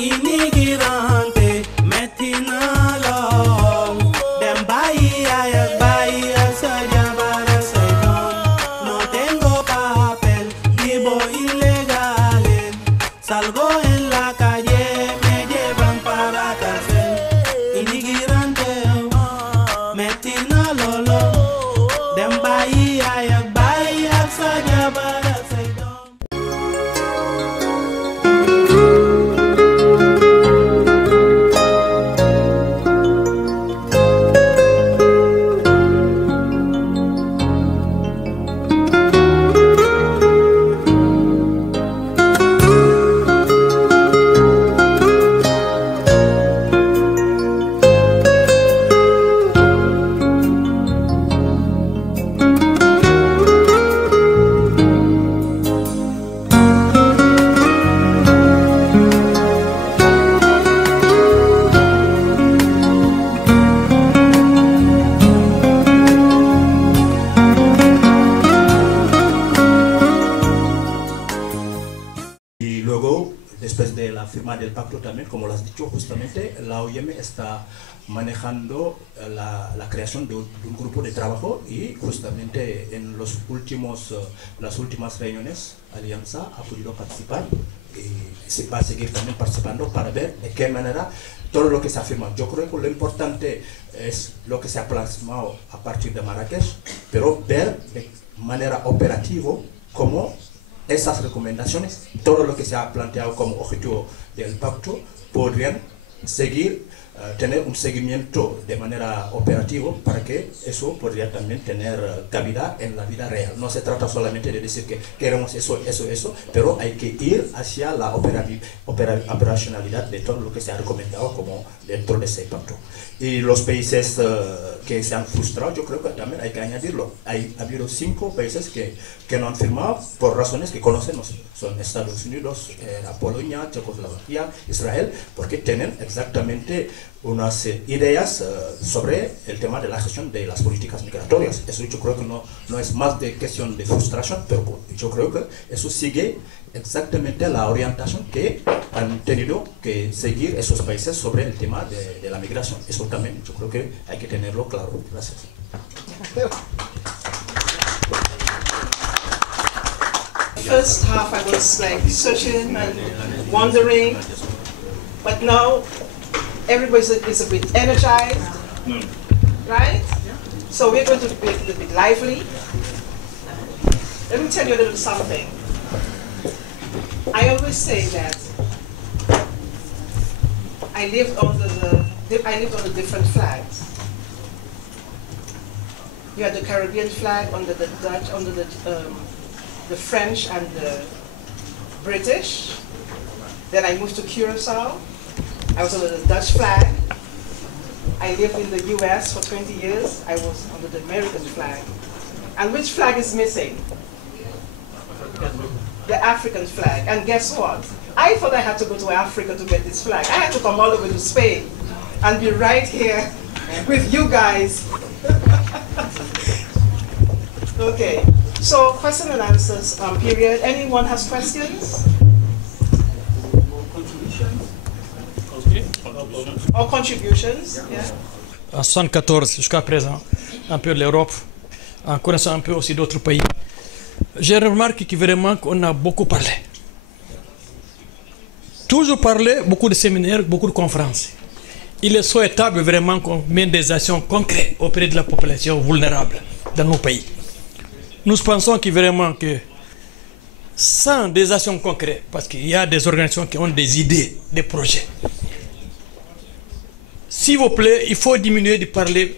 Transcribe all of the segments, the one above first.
Inmigrante, metinalo. Dem bahía, saya para Saidon. No tengo papel, vivo ilegal. Salgo en la calle, me llevan para cárcel. Inmigrante, metinalo. Dem bahía, saya para Saidon. Y luego, después de la firma del pacto también, como lo has dicho justamente, la OIM está manejando la creación de un grupo de trabajo y justamente en las últimas reuniones Alianza ha podido participar y se va a seguir también participando para ver de qué manera todo lo que se ha firmado. Yo creo que lo importante es lo que se ha plasmado a partir de Marrakech, pero ver de manera operativa cómo esas recomendaciones, todo lo que se ha planteado como objetivo del pacto, podrían tener un seguimiento de manera operativa para que eso podría también tener cabida en la vida real. No se trata solamente de decir que queremos eso, pero hay que ir hacia la operacionalidad de todo lo que se ha recomendado como dentro de ese pacto. Y los países que se han frustrado, yo creo que también hay que añadirlo. Ha habido 5 países que no han firmado por razones que conocemos. Son Estados Unidos, la Polonia, Checoslovaquia, Israel, porque tienen exactamente unas ideas sobre el tema de la gestión de las políticas migratorias. Eso yo creo que no es más de cuestión de frustración, pero yo creo que eso sigue exactamente la orientación que han tenido que seguir esos países sobre el tema de la migración. Eso también yo creo que hay que tenerlo claro. Gracias. First half I was like searching and wondering, but now everybody is a bit energized, right? So we're going to be a little bit lively. Let me tell you a little something. I always say that I lived under different flags. You had the Caribbean flag under the Dutch, under the French and the British. Then I moved to Curacao. I was under the Dutch flag. I lived in the US for 20 years. I was under the American flag. And which flag is missing? The African flag. And guess what? I thought I had to go to Africa to get this flag. I had to come all the way to Spain and be right here with you guys. Okay, so question and answers period. Anyone has questions? Or contributions? Yeah. En 1974 jusqu'à présent, un peu de l'Europe, en connaissant un peu aussi d'autres pays, j'ai remarqué que vraiment qu'on a beaucoup parlé. Toujours parlé, beaucoup de séminaires, beaucoup de conférences. Il est souhaitable vraiment qu'on mène des actions concrètes auprès de la population vulnérable dans nos pays. Nous pensons que vraiment que sans des actions concrètes, parce qu'il y a des organisations qui ont des idées, des projets, s'il vous plaît, il faut diminuer de parler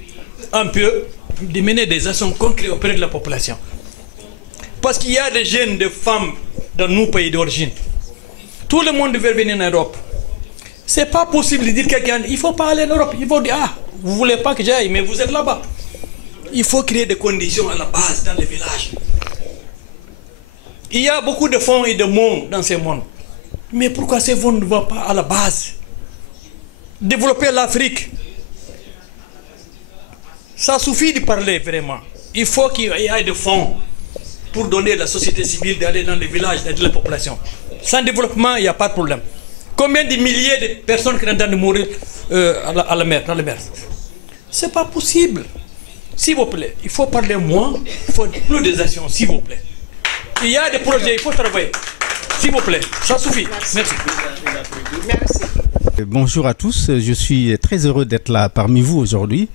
un peu, de mener des actions concrètes auprès de la population. Parce qu'il y a des jeunes, des femmes dans nos pays d'origine. Tout le monde veut venir en Europe. C'est pas possible de dire à quelqu'un, il ne faut pas aller en Europe. Il faut dire, ah, vous ne voulez pas que j'aille, mais vous êtes là-bas. Il faut créer des conditions à la base dans les villages. Il y a beaucoup de fonds et de monde dans ce monde. Mais pourquoi ces fonds ne vont pas à la base? Développer l'Afrique. Ça suffit de parler vraiment. Il faut qu'il y ait des fonds pour donner à la société civile d'aller dans les villages, d'aider la population. Sans développement, il n'y a pas de problème. Combien de milliers de personnes qui sont en train de mourir à la mer, dans la mer? C'est pas possible. S'il vous plaît, il faut parler moins, il faut plus des actions, s'il vous plaît. Il y a des projets, il faut travailler. S'il vous plaît, ça suffit. Merci. Merci. Bonjour à tous, je suis très heureux d'être là parmi vous aujourd'hui.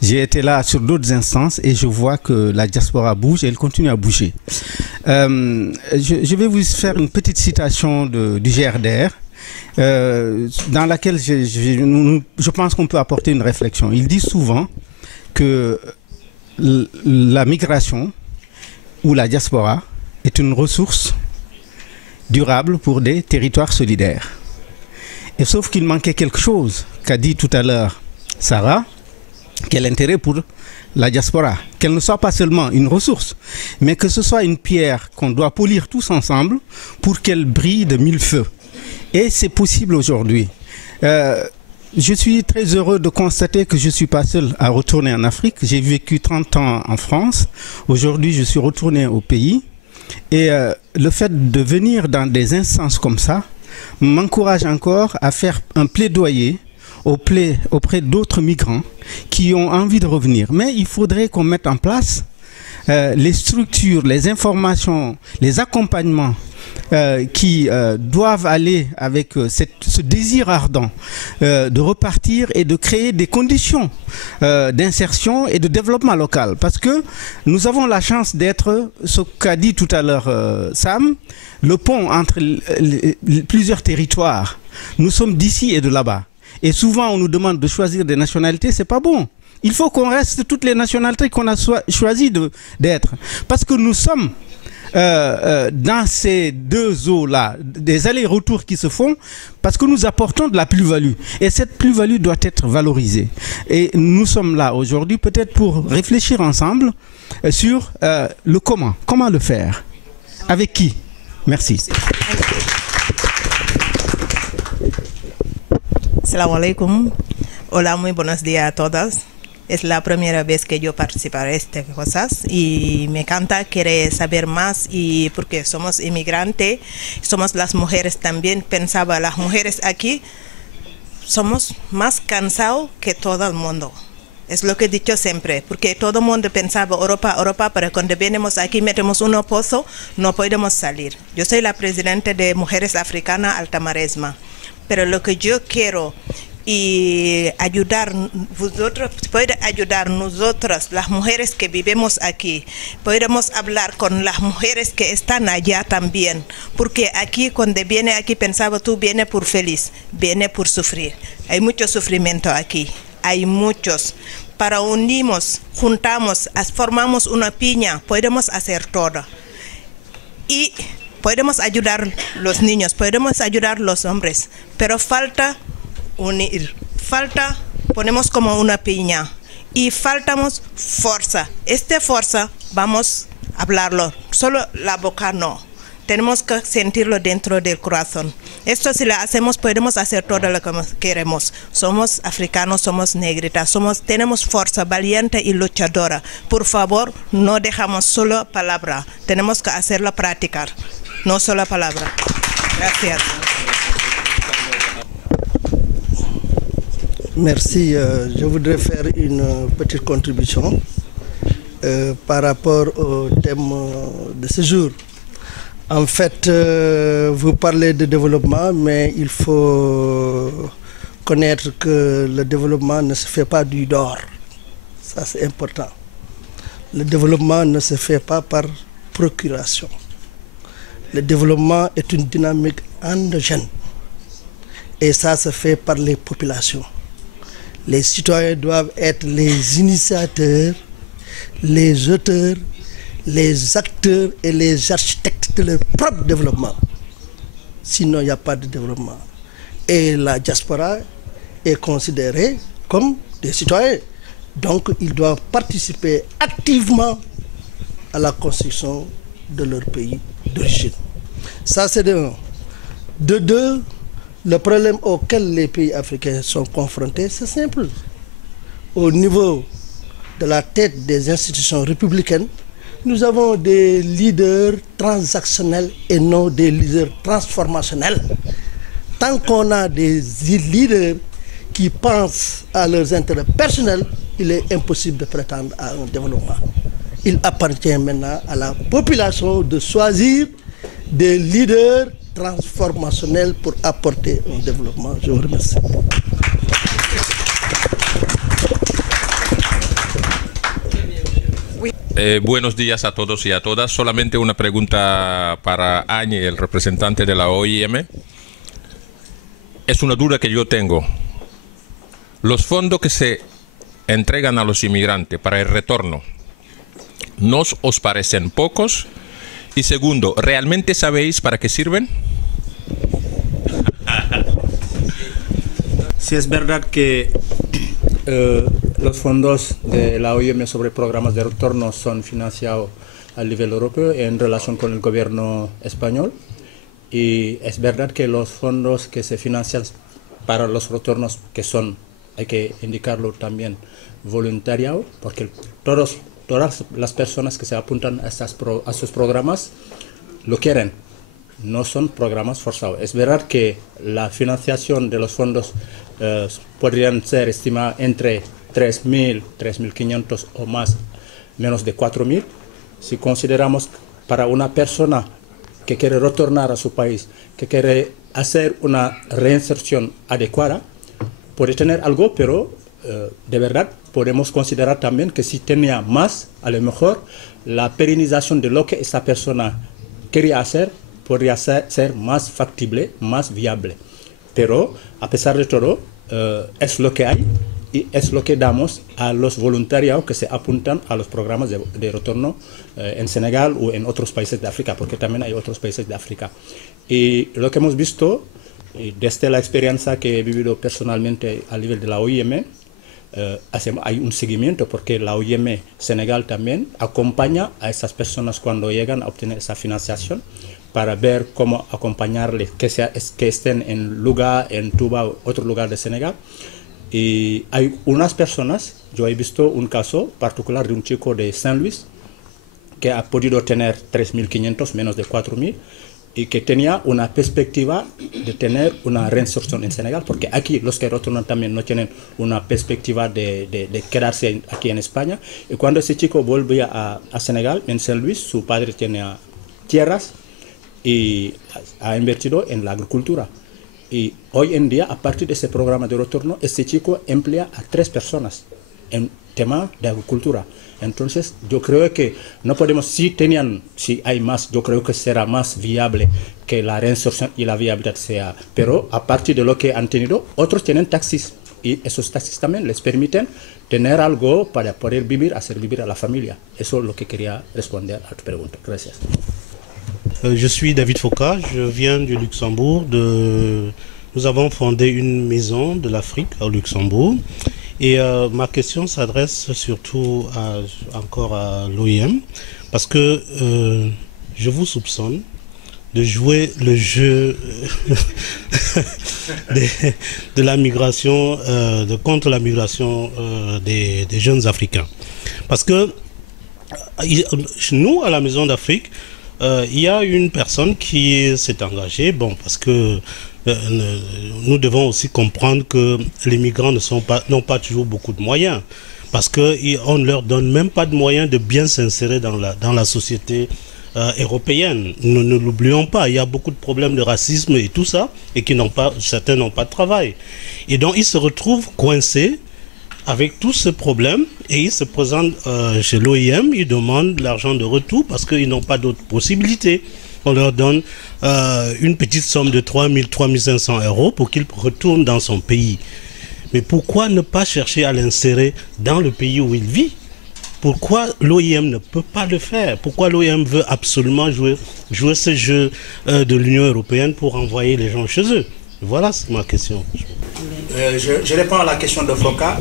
J'ai été là sur d'autres instances et je vois que la diaspora bouge et elle continue à bouger. Je vais vous faire une petite citation du GRDR dans laquelle je pense qu'on peut apporter une réflexion. Il dit souvent que la migration ou la diaspora est une ressource durable pour des territoires solidaires. Et sauf qu'il manquait quelque chose qu'a dit tout à l'heure Sarah, quel intérêt pour la diaspora, qu'elle ne soit pas seulement une ressource, mais que ce soit une pierre qu'on doit polir tous ensemble pour qu'elle brille de mille feux. Et c'est possible aujourd'hui. Je suis très heureux de constater que je ne suis pas seul à retourner en Afrique. J'ai vécu 30 ans en France. Aujourd'hui, je suis retourné au pays. Et le fait de venir dans des instances comme ça m'encourage encore à faire un plaidoyer auprès d'autres migrants qui ont envie de revenir. Mais il faudrait qu'on mette en place les structures, les informations, les accompagnements qui doivent aller avec ce désir ardent de repartir et de créer des conditions d'insertion et de développement local. Parce que nous avons la chance d'être, ce qu'a dit tout à l'heure Sam, le pont entre plusieurs territoires. Nous sommes d'ici et de là-bas. Et souvent on nous demande de choisir des nationalités, c'est pas bon. Il faut qu'on reste toutes les nationalités qu'on a choisi d'être. Parce que nous sommes dans ces deux eaux-là, des allers-retours qui se font, parce que nous apportons de la plus-value. Et cette plus-value doit être valorisée. Et nous sommes là aujourd'hui peut-être pour réfléchir ensemble sur le comment. Comment le faire? Avec qui? Merci. Assalamu alaikum. Hola, muy buenos días a todas. Es la primera vez que yo participo en estas cosas y me encanta, querer saber más y porque somos inmigrantes, somos las mujeres también. Pensaba, las mujeres aquí somos más cansados que todo el mundo. Es lo que he dicho siempre, porque todo el mundo pensaba Europa, pero cuando venimos aquí metemos un pozo, no podemos salir. Yo soy la presidenta de Mujeres Africanas Alta Maresma, pero lo que yo quiero y ayudar vosotros, puede ayudar nosotras, las mujeres que vivimos aquí, podemos hablar con las mujeres que están allá también, porque aquí cuando viene aquí pensaba tú viene por feliz, viene por sufrir, hay mucho sufrimiento aquí, hay muchos. Para unirnos, juntamos, formamos una piña, podemos hacer todo. Y podemos ayudar los niños, podemos ayudar los hombres, pero falta unir, falta, ponemos como una piña y faltamos fuerza. Esta fuerza vamos a hablarlo, solo la boca no. Tenemos que sentirlo dentro del corazón. Esto si lo hacemos podemos hacer todo lo que queremos. Somos africanos, somos negritas, tenemos fuerza valiente y luchadora. Por favor, no dejamos solo palabra. Tenemos que hacerlo practicar, no solo palabra. Gracias. Merci. Je voudrais faire une petite contribution par rapport au thème de ce jour. En fait, vous parlez de développement, mais il faut connaître que le développement ne se fait pas du dehors. Ça, c'est important. Le développement ne se fait pas par procuration. Le développement est une dynamique endogène. Et ça se fait par les populations. Les citoyens doivent être les initiateurs, les auteurs, les acteurs et les architectes de leur propre développement. Sinon, il n'y a pas de développement. Et la diaspora est considérée comme des citoyens. Donc, ils doivent participer activement à la construction de leur pays d'origine. Ça, c'est de un. De deux, le problème auquel les pays africains sont confrontés, c'est simple. Au niveau de la tête des institutions républicaines, nous avons des leaders transactionnels et non des leaders transformationnels. tant qu'on a des leaders qui pensent à leurs intérêts personnels, il est impossible de prétendre à un développement. Il appartient maintenant à la population de choisir des leaders transformationnels pour apporter un développement. Je vous remercie. Buenos días a todos y a todas. Solamente una pregunta para Añe, el representante de la OIM. Es una duda que yo tengo. Los fondos que se entregan a los inmigrantes para el retorno, ¿no os parecen pocos? Y segundo, ¿realmente sabéis para qué sirven? Sí, es verdad que los fondos de la OIM sobre programas de retorno son financiados a nivel europeo en relación con el gobierno español. Y es verdad que los fondos que se financian para los retornos, que son, hay que indicarlo también, voluntariado, porque todas las personas que se apuntan a sus programas lo quieren, no son programas forzados. Es verdad que la financiación de los fondos podrían ser estimadas entre 3.000, 3.500 o más, menos de 4.000. Si consideramos para una persona que quiere retornar a su país, que quiere hacer una reinserción adecuada, puede tener algo, pero de verdad podemos considerar también que si tenía más, a lo mejor la perenización de lo que esa persona quería hacer podría ser más factible, más viable. Pero a pesar de todo, es lo que hay y es lo que damos a los voluntarios que se apuntan a los programas de retorno en Senegal o en otros países de África, porque también hay otros países de África. Y lo que hemos visto, desde la experiencia que he vivido personalmente a nivel de la OIM, hay un seguimiento, porque la OIM Senegal también acompaña a esas personas cuando llegan a obtener esa financiación, para ver cómo acompañarles, que estén en Touba o otro lugar de Senegal. Y hay unas personas, yo he visto un caso particular de un chico de Saint Louis que ha podido tener 3.500, menos de 4.000, y que tenía una perspectiva de tener una reinserción en Senegal, porque aquí los que retornan también no tienen una perspectiva de quedarse aquí en España. Y cuando ese chico volvía a Senegal, en Saint Louis, su padre tenía tierras y ha invertido en la agricultura. Y hoy en día, a partir de ese programa de retorno, este chico emplea a 3 personas en tema de agricultura. Entonces, yo creo que no podemos, si hay más, yo creo que será más viable que la reinserción y la viabilidad sea. Pero a partir de lo que han tenido, otros tienen taxis. Y esos taxis también les permiten tener algo para poder vivir, hacer vivir a la familia. Eso es lo que quería responder a tu pregunta. Gracias. Je suis David Foucault, je viens du Luxembourg. Nous avons fondé une maison de l'Afrique au Luxembourg. Et ma question s'adresse surtout encore à l'OIM, parce que je vous soupçonne de jouer le jeu de la migration, contre la migration des jeunes Africains. Parce que nous, à la Maison d'Afrique, il y a une personne qui s'est engagée, parce que nous devons aussi comprendre que les migrants n'ont pas toujours beaucoup de moyens, parce qu'on ne leur donne même pas de moyens de bien s'insérer dans la société européenne. Nous ne l'oublions pas, il y a beaucoup de problèmes de racisme et tout ça, et certains n'ont pas de travail. Et donc ils se retrouvent coincés avec tous ces problèmes, et ils se présentent chez l'OIM, ils demandent l'argent de retour parce qu'ils n'ont pas d'autres possibilités. On leur donne une petite somme de 3 000, 3 500 € pour qu'ils retournent dans son pays. Mais pourquoi ne pas chercher à l'insérer dans le pays où il vit? Pourquoi l'OIM ne peut pas le faire? Pourquoi l'OIM veut absolument jouer ce jeu de l'Union européenne pour envoyer les gens chez eux? Voilà, c'est ma question. Je réponds à la question de Foka.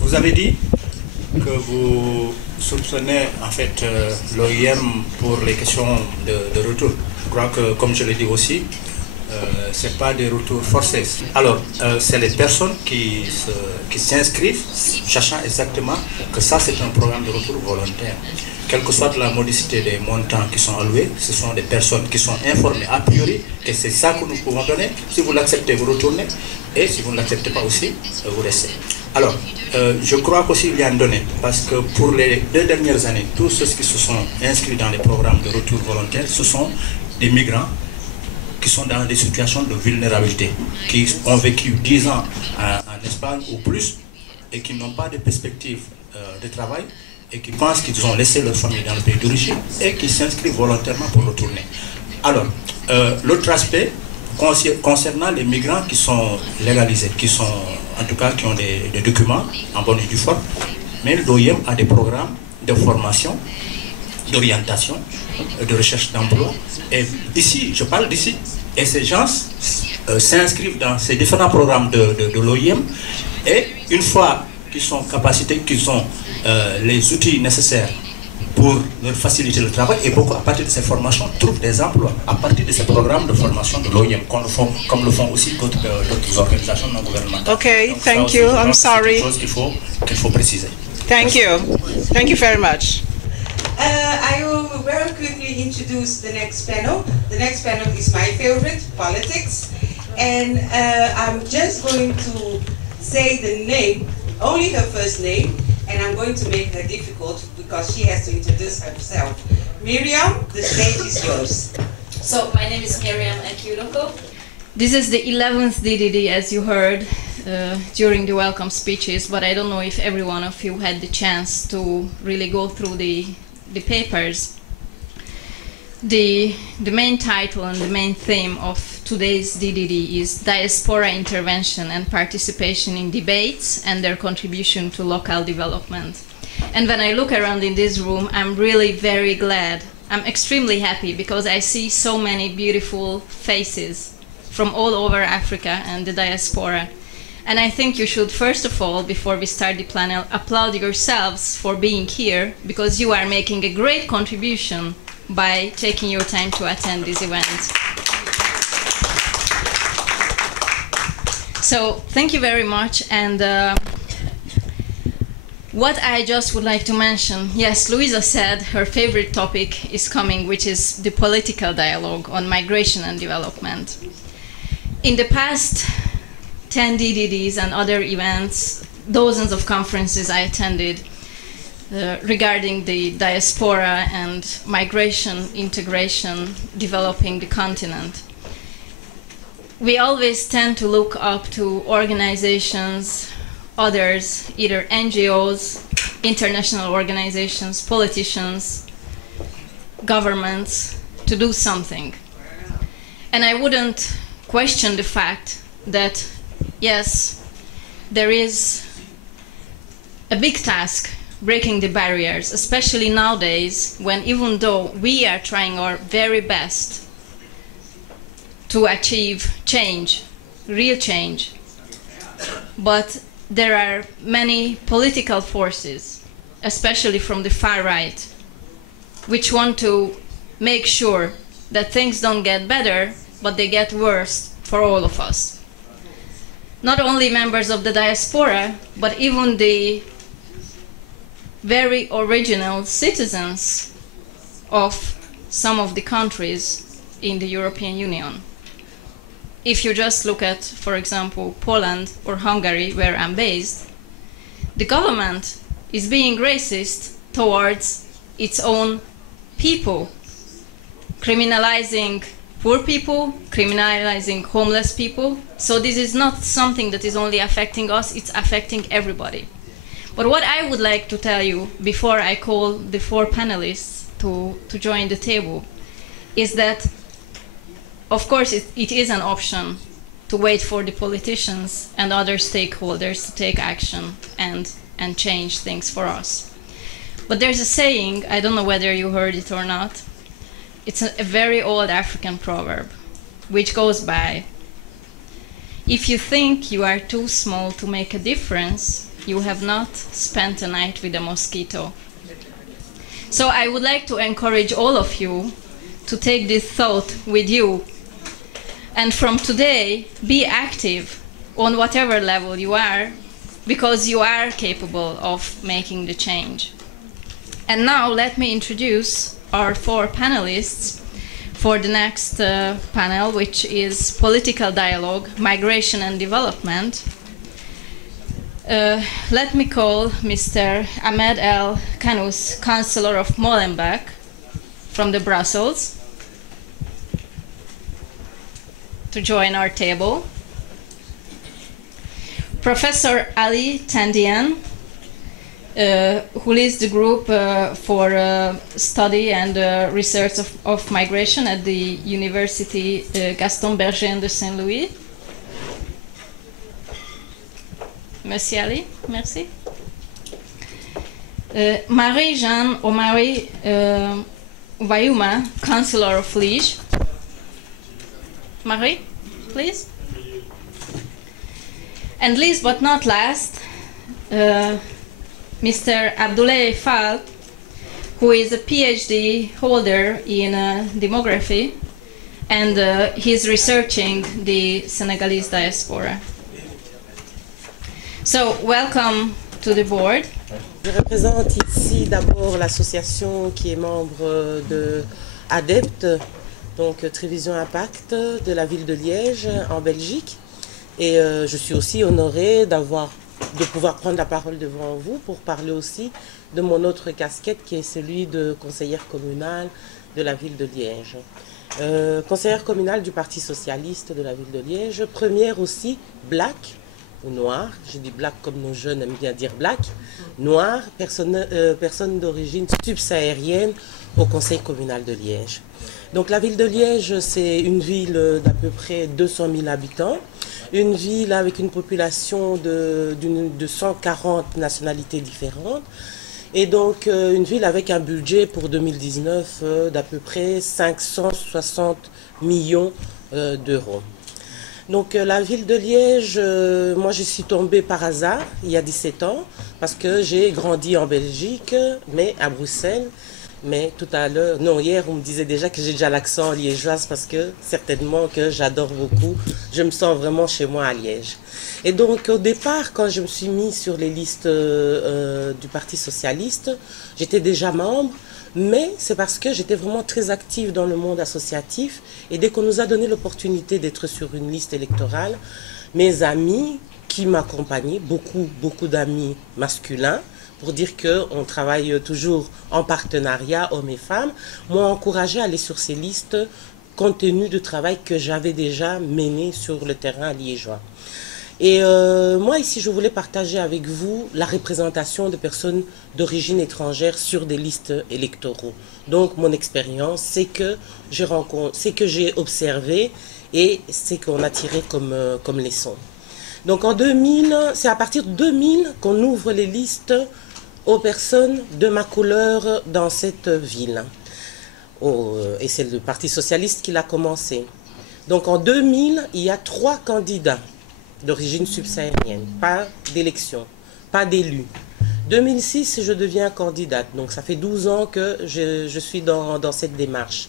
Vous avez dit que vous soupçonnez en fait l'OIM pour les questions de retour. Je crois que, comme je l'ai dit aussi, ce n'est pas des retours forcés. Alors, c'est les personnes qui s'inscrivent, sachant exactement que ça c'est un programme de retour volontaire. quelle que soit la modicité des montants qui sont alloués, ce sont des personnes qui sont informées a priori que c'est ça que nous pouvons donner. Si vous l'acceptez, vous retournez, et si vous ne l'acceptez pas aussi, vous restez. Alors, je crois qu'aussi il y a une donnée, parce que pour les 2 dernières années, tous ceux qui se sont inscrits dans les programmes de retour volontaire, ce sont des migrants qui sont dans des situations de vulnérabilité, qui ont vécu 10 ans en Espagne ou plus, et qui n'ont pas de perspective de travail, et qui pensent qu'ils ont laissé leur famille dans le pays d'origine, et qui s'inscrivent volontairement pour retourner. Alors, l'autre aspect, concernant les migrants qui sont légalisés, qui sont, en tout cas, qui ont des documents en bonne et due forme, mais l'OIM a des programmes de formation, d'orientation, de recherche d'emploi. Et ici, je parle d'ici, et ces gens s'inscrivent dans ces différents programmes de l'OIM, et une fois qu'ils sont capacités, qu'ils ont les outils nécessaires pour leur faciliter le travail, et beaucoup à partir de ces formations trouvent des emplois à partir de ces programmes de formation de l'OIM, comme le font aussi d'autres organisations non gouvernementales. Okay, donc, thank you. I'm sorry. C'est quelque chose qu'il faut préciser. Thank you. Thank you very much. I will very quickly introduce the next panel. The next panel is my favorite, politics. And I'm just going to say the name, only her first name, and I'm going to make her difficult because she has to introduce herself. Miriam, the stage is yours. So, my name is Miriam Akiuloko. This is the 11th DDD, as you heard during the welcome speeches, but I don't know if every one of you had the chance to really go through the papers. The main title and the main theme of today's DDD is Diaspora Intervention and Participation in Debates and Their Contribution to Local Development. And when I look around in this room, I'm really very glad. I'm extremely happy because I see so many beautiful faces from all over Africa and the diaspora. And I think you should, first of all, before we start the panel, applaud yourselves for being here, because you are making a great contribution by taking your time to attend this event. So, thank you very much. And what I just would like to mention, yes, Louisa said her favorite topic is coming, which is the political dialogue on migration and development. In the past 10 DDDs and other events, dozens of conferences I attended regarding the diaspora and migration, integration, developing the continent. We always tend to look up to organizations, others, either NGOs, international organizations, politicians, governments, to do something. And I wouldn't question the fact that yes, there is a big task breaking the barriers, especially nowadays when, even though we are trying our very best to achieve change, real change, but there are many political forces, especially from the far right, which want to make sure that things don't get better, but they get worse for all of us. Not only members of the diaspora, but even the very original citizens of some of the countries in the European Union. If you just look at, for example, Poland or Hungary, where I'm based, the government is being racist towards its own people, criminalizing poor people, criminalizing homeless people. So this is not something that is only affecting us, it's affecting everybody. But what I would like to tell you before I call the 4 panelists to join the table is that, of course, it is an option to wait for the politicians and other stakeholders to take action and change things for us. But there's a saying, I don't know whether you heard it or not, it's a very old African proverb, which goes by, if you think you are too small to make a difference, you have not spent a night with a mosquito. So I would like to encourage all of you to take this thought with you, and from today, be active on whatever level you are, because you are capable of making the change. And now let me introduce our 4 panelists for the next panel, which is Political Dialogue, Migration and Development. Let me call Mr. Ahmed El Kanous, Councillor of Molenbeek from the Brussels, to join our table. Professor Ali Tandian, who leads the group for study and research of migration at the University Gaston Berger de Saint-Louis. Monsieur Ali, merci. Marie-Jeanne Omari Vayuma, Councillor of Liège. Marie, please. And last but not last, Mr. Abdoulaye Fall, who is a PhD holder in demography, and he's researching the Senegalese diaspora. So, welcome to the board. Je représente ici d'abord l'association qui est membre de ADEPT, donc Trévision Impact de la ville de Liège en Belgique. Et je suis aussi honorée de pouvoir prendre la parole devant vous pour parler aussi de mon autre casquette qui est celui de conseillère communale de la ville de Liège. Conseillère communale du Parti socialiste de la ville de Liège, première aussi black ou noire, je dis black comme nos jeunes aiment bien dire black, noire, personne d'origine subsaharienne au conseil communal de Liège. Donc la ville de Liège, c'est une ville d'à peu près 200 000 habitants, une ville avec une population de 140 nationalités différentes, et donc une ville avec un budget pour 2019 d'à peu près 560 millions d'euros. Donc la ville de Liège, moi je suis tombée par hasard il y a 17 ans, parce que j'ai grandi en Belgique, mais à Bruxelles. Mais tout à l'heure, non, hier on me disait déjà que j'ai déjà l'accent liégeois parce que certainement que j'adore beaucoup, je me sens vraiment chez moi à Liège. Et donc au départ, quand je me suis mis sur les listes du Parti socialiste, j'étais déjà membre, mais c'est parce que j'étais vraiment très active dans le monde associatif et dès qu'on nous a donné l'opportunité d'être sur une liste électorale, mes amis qui m'accompagnaient, beaucoup d'amis masculins, pour dire qu'on travaille toujours en partenariat, hommes et femmes, m'ont encouragé à aller sur ces listes compte tenu du travail que j'avais déjà mené sur le terrain liégeois. Et moi ici je voulais partager avec vous la représentation de personnes d'origine étrangère sur des listes électoraux. Donc mon expérience, c'est que j'ai observé et c'est qu'on a tiré comme leçon. Donc en 2000, c'est à partir de 2000 qu'on ouvre les listes aux personnes de ma couleur dans cette ville. Et c'est le Parti socialiste qui l'a commencé. Donc en 2000, il y a 3 candidats d'origine subsaharienne, pas d'élection, pas d'élus. 2006, je deviens candidate, donc ça fait 12 ans que je suis dans cette démarche.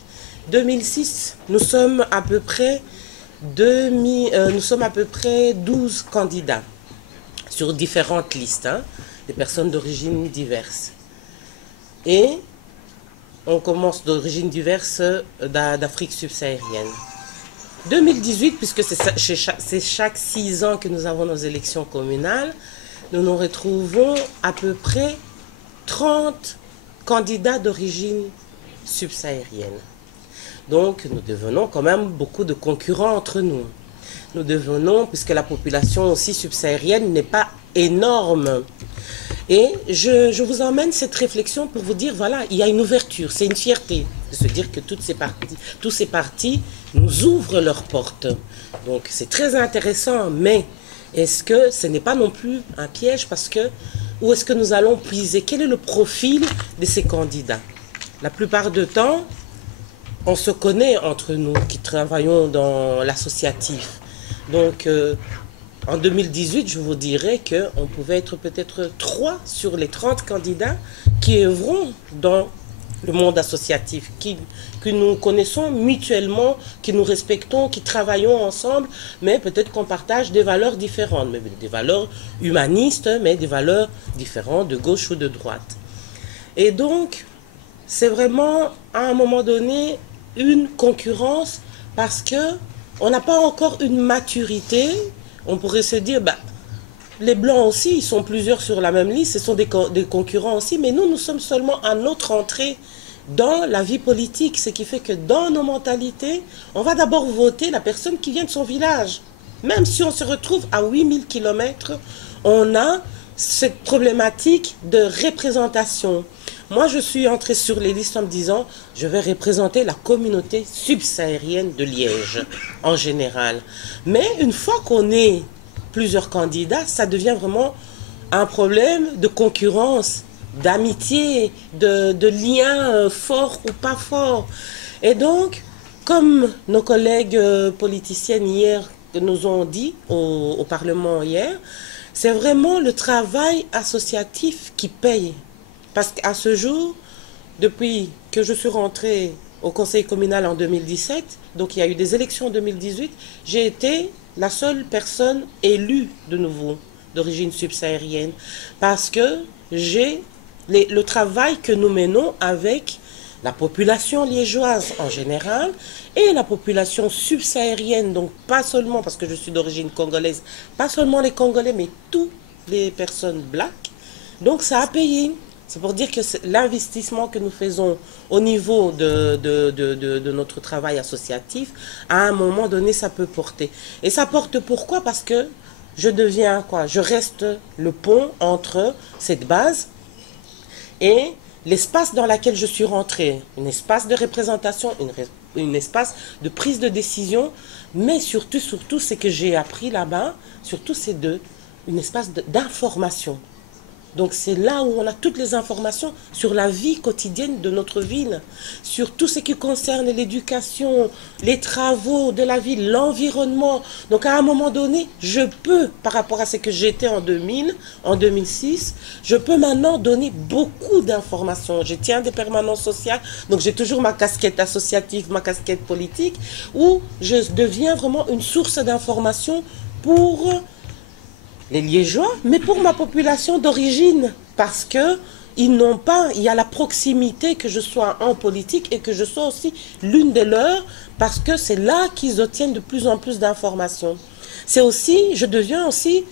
2006, nous sommes à peu près 12 candidats sur différentes listes, hein, des personnes d'origine diverses. Et on commence d'origine diverse d'Afrique subsaharienne. 2018, puisque c'est chaque 6 ans que nous avons nos élections communales, nous nous retrouvons à peu près 30 candidats d'origine subsaharienne. Donc nous devenons quand même beaucoup de concurrents entre nous. Nous devenons, puisque la population aussi subsaharienne n'est pas énorme. Et je vous emmène cette réflexion pour vous dire, voilà, il y a une ouverture, c'est une fierté de se dire que tous ces partis nous ouvrent leurs portes. Donc c'est très intéressant, mais est-ce que ce n'est pas non plus un piège parce que, où est-ce que nous allons puiser? Quel est le profil de ces candidats? La plupart du temps, on se connaît entre nous qui travaillons dans l'associatif. Donc, en 2018, je vous dirais qu'on pouvait être peut-être 3 sur les 30 candidats qui œuvront dans le monde associatif, que nous connaissons mutuellement, qui nous respectons, qui travaillons ensemble, mais peut-être qu'on partage des valeurs différentes, mais des valeurs humanistes, mais des valeurs différentes de gauche ou de droite. Et donc, c'est vraiment, à un moment donné, une concurrence parce qu'on n'a pas encore une maturité. On pourrait se dire, bah, les Blancs aussi, ils sont plusieurs sur la même liste, ce sont des concurrents aussi, mais nous sommes seulement à notre entrée dans la vie politique, ce qui fait que dans nos mentalités, on va d'abord voter la personne qui vient de son village. Même si on se retrouve à 8000 km, on a cette problématique de représentation. Moi, je suis entrée sur les listes en me disant, je vais représenter la communauté subsaharienne de Liège, en général. Mais une fois qu'on est plusieurs candidats, ça devient vraiment un problème de concurrence, d'amitié, de liens forts ou pas forts. Et donc, comme nos collègues politiciennes hier nous ont dit au Parlement hier, c'est vraiment le travail associatif qui paye. Parce qu'à ce jour, depuis que je suis rentrée au conseil communal en 2017, donc il y a eu des élections en 2018, j'ai été la seule personne élue de nouveau d'origine subsaharienne. Parce que j'ai le travail que nous menons avec la population liégeoise en général et la population subsaharienne, donc pas seulement parce que je suis d'origine congolaise, pas seulement les Congolais, mais toutes les personnes black. Donc ça a payé. C'est pour dire que l'investissement que nous faisons au niveau de notre travail associatif, à un moment donné, ça peut porter. Et ça porte pourquoi? Parce que je deviens quoi? Je reste le pont entre cette base et l'espace dans lequel je suis rentrée. Un espace de représentation, un espace de prise de décision, mais surtout, ce que j'ai appris là-bas, surtout c'est un espace d'information. Donc c'est là où on a toutes les informations sur la vie quotidienne de notre ville, sur tout ce qui concerne l'éducation, les travaux de la ville, l'environnement. Donc à un moment donné, je peux, par rapport à ce que j'étais en 2000, en 2006, je peux maintenant donner beaucoup d'informations. Je tiens des permanences sociales, donc j'ai toujours ma casquette associative, ma casquette politique, où je deviens vraiment une source d'information pour les Liégeois, mais pour ma population d'origine, parce que ils n'ont pas, il y a la proximité que je sois en politique et que je sois aussi l'une des leurs, parce que c'est là qu'ils obtiennent de plus en plus d'informations. C'est aussi, je deviens aussi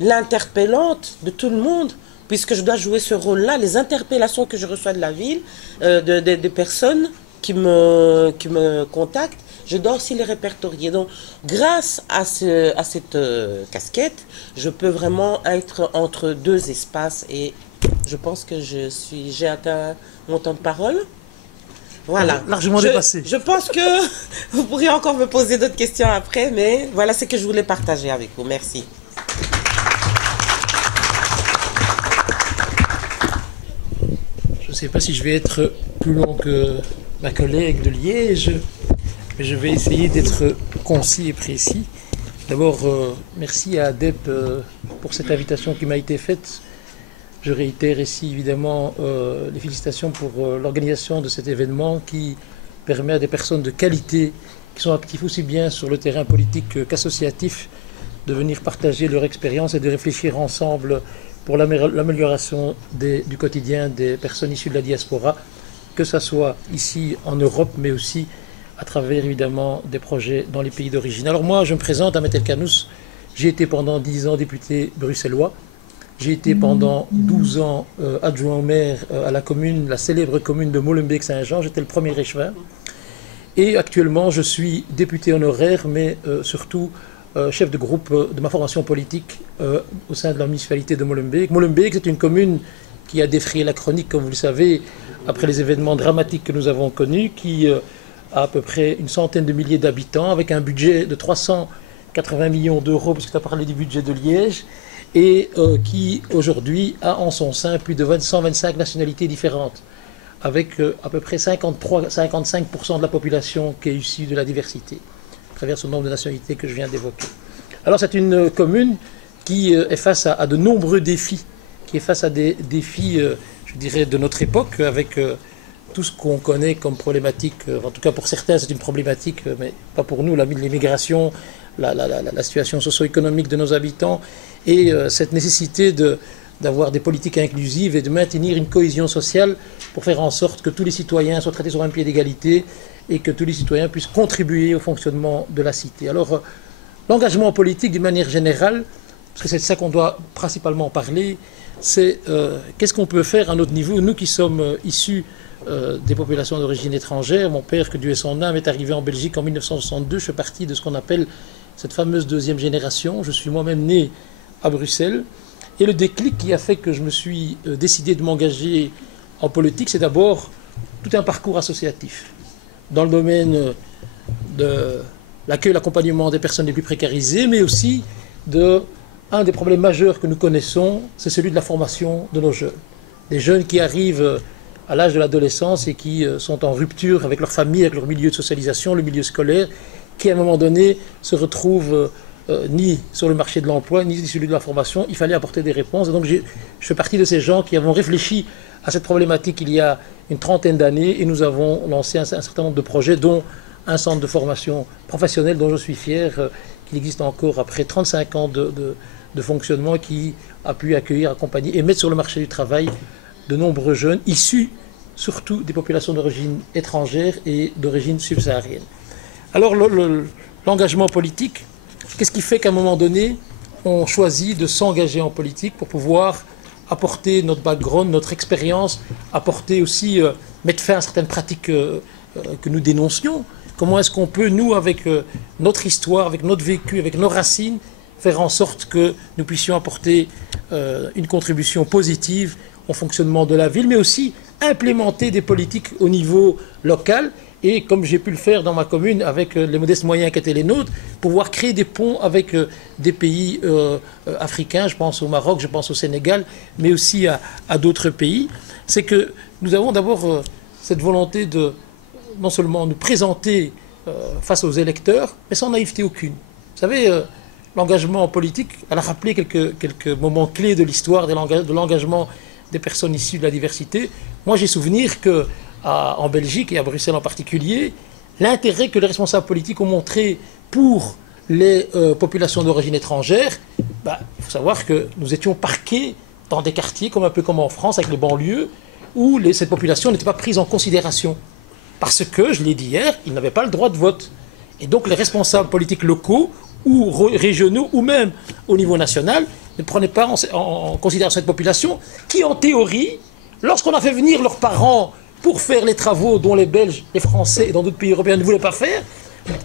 l'interpellante de tout le monde, puisque je dois jouer ce rôle-là, les interpellations que je reçois de la ville, des personnes qui me contactent, je dois aussi les répertorier. Donc, grâce à cette casquette, je peux vraiment être entre deux espaces et je pense que j'ai atteint mon temps de parole. Voilà. Largement dépassé. Je pense que vous pourriez encore me poser d'autres questions après, mais voilà ce que je voulais partager avec vous. Merci. Je ne sais pas si je vais être plus long que ma collègue de Liège, mais je vais essayer d'être concis et précis. D'abord, merci à ADEP pour cette invitation qui m'a été faite. Je réitère ici évidemment les félicitations pour l'organisation de cet événement qui permet à des personnes de qualité qui sont actifs aussi bien sur le terrain politique qu'associatif de venir partager leur expérience et de réfléchir ensemble pour l'amélioration du quotidien des personnes issues de la diaspora, que ce soit ici en Europe, mais aussi à travers évidemment des projets dans les pays d'origine. Alors moi, je me présente, Ahmed El Kannous, j'ai été pendant 10 ans député bruxellois, j'ai été pendant 12 ans adjoint au maire à la commune, la célèbre commune de Molenbeek-Saint-Jean, j'étais le premier échevin, et actuellement je suis député honoraire, mais surtout chef de groupe de ma formation politique au sein de la municipalité de Molenbeek. Molenbeek, c'est une commune qui a défrayé la chronique, comme vous le savez, après les événements dramatiques que nous avons connus, qui à peu près une centaine de milliers d'habitants, avec un budget de 380 millions d'euros, puisque tu as parlé du budget de Liège, et qui aujourd'hui a en son sein plus de 125 nationalités différentes, avec à peu près 55% de la population qui est issue de la diversité, à travers ce nombre de nationalités que je viens d'évoquer. Alors c'est une commune qui est face à de nombreux défis, qui est face à des défis, je dirais, de notre époque, avec tout ce qu'on connaît comme problématique, en tout cas pour certains c'est une problématique, mais pas pour nous, l'immigration, la situation socio-économique de nos habitants, et cette nécessité d'avoir des politiques inclusives et de maintenir une cohésion sociale pour faire en sorte que tous les citoyens soient traités sur un pied d'égalité et que tous les citoyens puissent contribuer au fonctionnement de la cité. Alors, l'engagement politique, d'une manière générale, parce que c'est de ça qu'on doit principalement parler, c'est qu'est-ce qu'on peut faire à notre niveau, nous qui sommes issus des populations d'origine étrangère. Mon père, que Dieu ait son âme, est arrivé en Belgique en 1962. Je fais partie de ce qu'on appelle cette fameuse deuxième génération. Je suis moi-même né à Bruxelles. Et le déclic qui a fait que je me suis décidé de m'engager en politique, c'est d'abord tout un parcours associatif dans le domaine de l'accueil et l'accompagnement des personnes les plus précarisées, mais aussi un des problèmes majeurs que nous connaissons, c'est celui de la formation de nos jeunes. Des jeunes qui arrivent à l'âge de l'adolescence et qui sont en rupture avec leur famille, avec leur milieu de socialisation, le milieu scolaire, qui à un moment donné se retrouvent ni sur le marché de l'emploi, ni celui de la formation. Il fallait apporter des réponses. Et donc je fais partie de ces gens qui avons réfléchi à cette problématique il y a une trentaine d'années et nous avons lancé un certain nombre de projets, dont un centre de formation professionnelle dont je suis fier qu'il existe encore après 35 ans de fonctionnement, qui a pu accueillir, accompagner et mettre sur le marché du travail de nombreux jeunes issus surtout des populations d'origine étrangère et d'origine subsaharienne. Alors l'engagement politique, qu'est-ce qui fait qu'à un moment donné, on choisit de s'engager en politique pour pouvoir apporter notre background, notre expérience, apporter aussi, mettre fin à certaines pratiques que nous dénoncions. Comment est-ce qu'on peut, nous, avec notre histoire, avec notre vécu, avec nos racines, faire en sorte que nous puissions apporter une contribution positive au fonctionnement de la ville, mais aussi implémenter des politiques au niveau local et, comme j'ai pu le faire dans ma commune avec les modestes moyens qui étaient les nôtres, pouvoir créer des ponts avec des pays africains, je pense au Maroc, je pense au Sénégal, mais aussi à d'autres pays. C'est que nous avons d'abord cette volonté de non seulement nous présenter face aux électeurs, mais sans naïveté aucune. Vous savez, l'engagement politique, elle a rappelé quelques moments clés de l'histoire de l'engagement des personnes issues de la diversité. Moi, j'ai souvenir qu'en Belgique et à Bruxelles en particulier, l'intérêt que les responsables politiques ont montré pour les populations d'origine étrangère, il faut savoir que nous étions parqués dans des quartiers, un peu comme en France, avec les banlieues, où cette population n'était pas prise en considération. Parce que, je l'ai dit hier, ils n'avaient pas le droit de vote. Et donc les responsables politiques locaux ou régionaux ou même au niveau national ne prenaient pas en considération cette population qui, en théorie, lorsqu'on a fait venir leurs parents pour faire les travaux dont les Belges, les Français et dans d'autres pays européens ne voulaient pas faire,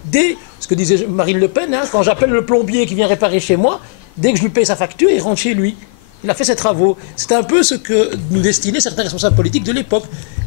dès ce que disait Marine Le Pen, quand j'appelle le plombier qui vient réparer chez moi, dès que je lui paye sa facture, il rentre chez lui. Il a fait ses travaux. C'est un peu ce que nous destinaient certains responsables politiques de l'époque.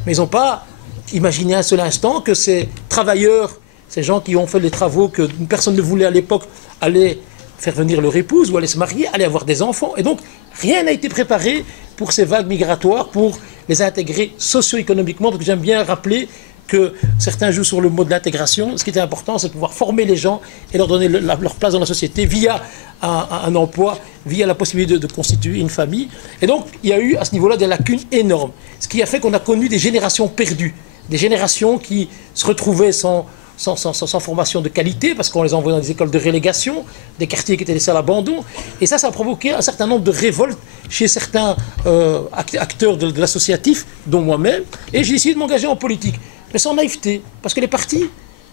Mais ils n'ont pas imaginé un seul instant que ces travailleurs, ces gens qui ont fait les travaux que personne ne voulait à l'époque, allaient faire venir leur épouse ou allaient se marier, allaient avoir des enfants. Et donc, rien n'a été préparé pour ces vagues migratoires, pour les intégrer socio-économiquement. Parce que j'aime bien rappeler que certains jouent sur le mot de l'intégration. Ce qui était important, c'est de pouvoir former les gens et leur donner leur place dans la société via un emploi, via la possibilité de constituer une famille. Et donc, il y a eu à ce niveau-là des lacunes énormes. Ce qui a fait qu'on a connu des générations perdues, des générations qui se retrouvaient sans formation de qualité, parce qu'on les envoyait dans des écoles de relégation, des quartiers qui étaient laissés à l'abandon. Et ça a provoqué un certain nombre de révoltes chez certains acteurs de l'associatif, dont moi-même. Et j'ai essayé de m'engager en politique, mais sans naïveté. Parce que les partis,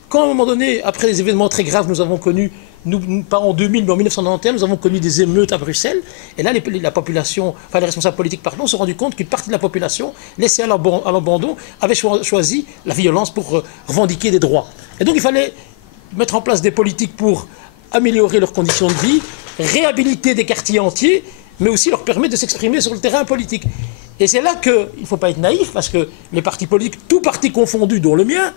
quand à un moment donné, après des événements très graves, nous avons connu, pas en 2000, mais en 1991, nous avons connu des émeutes à Bruxelles. Et là, la population, les responsables politiques, se sont rendus compte qu'une partie de la population, laissée à l'abandon, avait choisi la violence pour revendiquer des droits. Et donc, il fallait mettre en place des politiques pour améliorer leurs conditions de vie, réhabiliter des quartiers entiers, mais aussi leur permettre de s'exprimer sur le terrain politique. Et c'est là qu'il ne faut pas être naïf, parce que les partis politiques, tous partis confondus, dont le mien,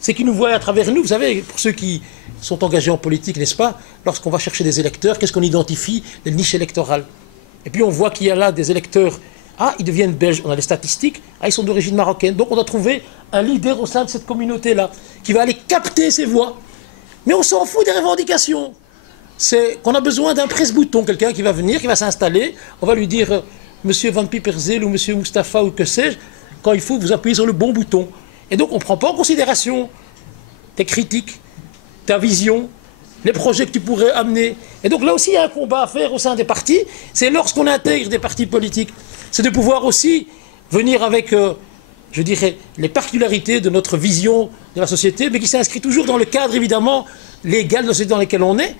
c'est qu'ils nous voient à travers nous. Vous savez, pour ceux qui sont engagés en politique, n'est-ce pas, lorsqu'on va chercher des électeurs, qu'est-ce qu'on identifie? Les niches électorales. Et puis on voit qu'il y a là des électeurs, ils deviennent belges, on a les statistiques, ils sont d'origine marocaine. Donc on doit trouver un leader au sein de cette communauté-là, qui va aller capter ces voix. Mais on s'en fout des revendications. C'est qu'on a besoin d'un presse-bouton, quelqu'un qui va venir, qui va s'installer, on va lui dire, Monsieur Van Pieperzel ou Monsieur Moustapha ou que sais-je, quand il faut, vous appuyez sur le bon bouton. Et donc on ne prend pas en considération tes critiques, ta vision, les projets que tu pourrais amener. Et donc là aussi, il y a un combat à faire au sein des partis. C'est lorsqu'on intègre des partis politiques, c'est de pouvoir aussi venir avec, je dirais, les particularités de notre vision de la société, mais qui s'inscrit toujours dans le cadre, évidemment, légal de la société dans laquelle on est.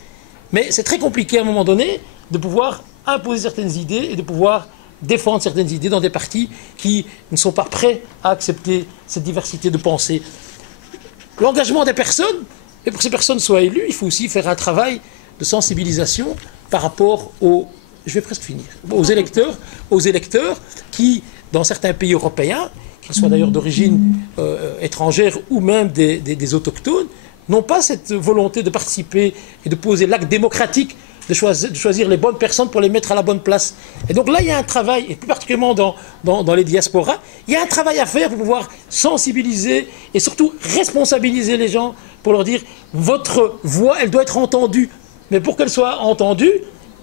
Mais c'est très compliqué à un moment donné de pouvoir imposer certaines idées et de pouvoir défendre certaines idées dans des partis qui ne sont pas prêts à accepter cette diversité de pensée. L'engagement des personnes, et pour que ces personnes soient élues, il faut aussi faire un travail de sensibilisation par rapport aux, je vais presque finir, aux électeurs qui, dans certains pays européens, qu'ils soient d'ailleurs d'origine étrangère ou même des autochtones, n'ont pas cette volonté de participer et de poser l'acte démocratique de choisir les bonnes personnes pour les mettre à la bonne place. Et donc là, il y a un travail, et plus particulièrement dans les diasporas, il y a un travail à faire pour pouvoir sensibiliser et surtout responsabiliser les gens pour leur dire « votre voix, elle doit être entendue ». Mais pour qu'elle soit entendue,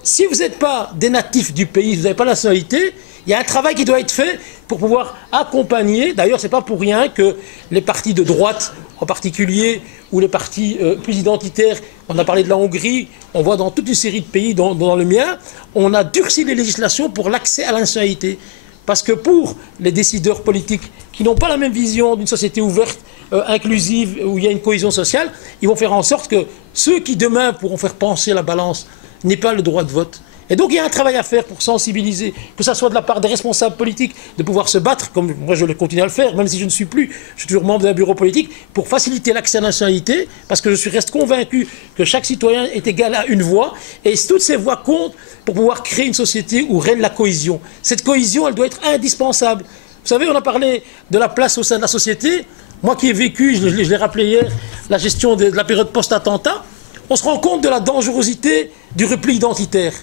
si vous n'êtes pas des natifs du pays, vous n'avez pas la nationalité, il y a un travail qui doit être fait pour pouvoir accompagner. D'ailleurs, ce n'est pas pour rien que les partis de droite, en particulier, ou les partis plus identitaires, on a parlé de la Hongrie, on voit dans toute une série de pays, dans le mien, on a durci les législations pour l'accès à la nationalité. Parce que pour les décideurs politiques qui n'ont pas la même vision d'une société ouverte, inclusive, où il y a une cohésion sociale, ils vont faire en sorte que ceux qui demain pourront faire pencher la balance n'aient pas le droit de vote. Et donc il y a un travail à faire pour sensibiliser, que ce soit de la part des responsables politiques, de pouvoir se battre, comme moi je le continue à le faire, même si je ne suis plus, je suis toujours membre d'un bureau politique, pour faciliter l'accès à la nationalité, parce que je reste convaincu que chaque citoyen est égal à une voix, et toutes ces voix comptent pour pouvoir créer une société où règne la cohésion. Cette cohésion, elle doit être indispensable. Vous savez, on a parlé de la place au sein de la société. Moi qui ai vécu, je l'ai rappelé hier, la gestion de la période post-attentat, on se rend compte de la dangerosité du repli identitaire.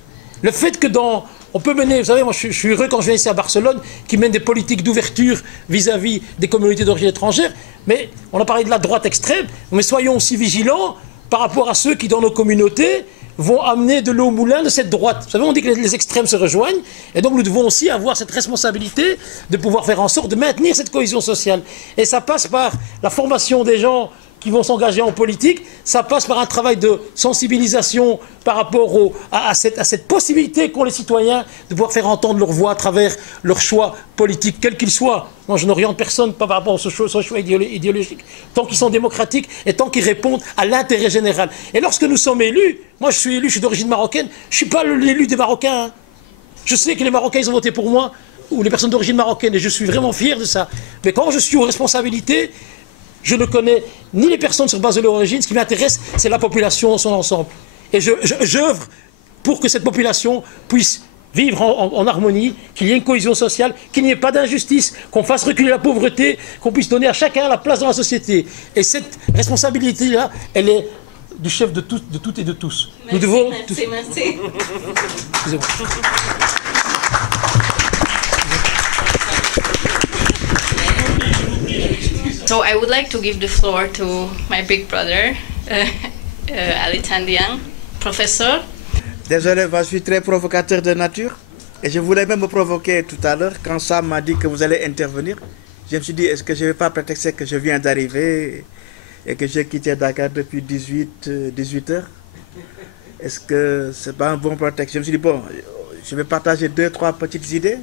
Le fait que on peut mener, vous savez, moi je suis heureux quand je viens ici à Barcelone, qui mène des politiques d'ouverture vis-à-vis des communautés d'origine étrangère, mais on a parlé de la droite extrême, mais soyons aussi vigilants par rapport à ceux qui, dans nos communautés, vont amener de l'eau au moulin de cette droite. Vous savez, on dit que les extrêmes se rejoignent, et donc nous devons aussi avoir cette responsabilité de pouvoir faire en sorte de maintenir cette cohésion sociale. Et ça passe par la formation des gens qui vont s'engager en politique, ça passe par un travail de sensibilisation par rapport à cette possibilité qu'ont les citoyens de pouvoir faire entendre leur voix à travers leur choix politique, quel qu'il soit. Moi, je n'oriente personne par rapport à ce choix idéologique, tant qu'ils sont démocratiques et tant qu'ils répondent à l'intérêt général. Et lorsque nous sommes élus, moi je suis élu, je suis d'origine marocaine, je ne suis pas l'élu des Marocains. Hein. Je sais que les Marocains, ils ont voté pour moi, ou les personnes d'origine marocaine, et je suis vraiment fier de ça. Mais quand je suis aux responsabilités, je ne connais ni les personnes sur base de leur origine, ce qui m'intéresse, c'est la population dans son ensemble. Et j'œuvre pour que cette population puisse vivre en harmonie, qu'il y ait une cohésion sociale, qu'il n'y ait pas d'injustice, qu'on fasse reculer la pauvreté, qu'on puisse donner à chacun la place dans la société. Et cette responsabilité-là, elle est du chef de toutes et de tous. Merci, nous devons... merci. Excusez-moi. So I would like to give the floor to my big brother, Ali Tandiang, professeur. Désolé, je suis très provocateur de nature. Et je voulais même me provoquer tout à l'heure quand Sam m'a dit que vous allez intervenir. Je me suis dit, est-ce que je ne vais pas prétexter que je viens d'arriver et que j'ai quitté Dakar depuis 18 heures? Est-ce que ce n'est pas un bon prétexte? Je me suis dit, bon, je vais partager 2-3 petites idées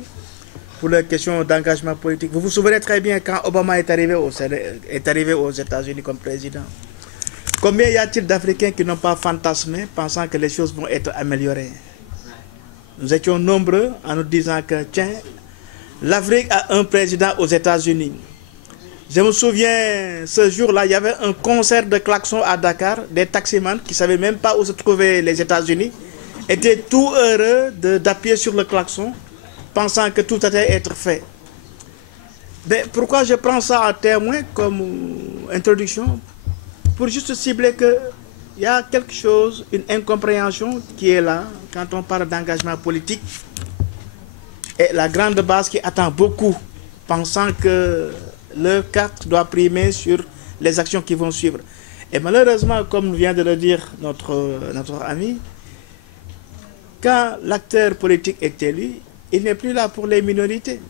pour la question d'engagement politique. Vous vous souvenez très bien quand Obama est arrivé aux États-Unis comme président. Combien y a-t-il d'Africains qui n'ont pas fantasmé pensant que les choses vont être améliorées? Nous étions nombreux en nous disant que, tiens, l'Afrique a un président aux États-Unis. Je me souviens, ce jour-là, il y avait un concert de klaxons à Dakar, des taximans qui ne savaient même pas où se trouvaient les États-Unis, étaient tout heureux d'appuyer sur le klaxon, pensant que tout allait être fait. Mais pourquoi je prends ça à témoin comme introduction? Pour juste cibler qu'il y a quelque chose, une incompréhension qui est là quand on parle d'engagement politique. Et la grande base qui attend beaucoup, pensant que leur carte doit primer sur les actions qui vont suivre. Et malheureusement, comme vient de le dire notre ami, quand l'acteur politique est élu, il n'est plus là pour les minorités.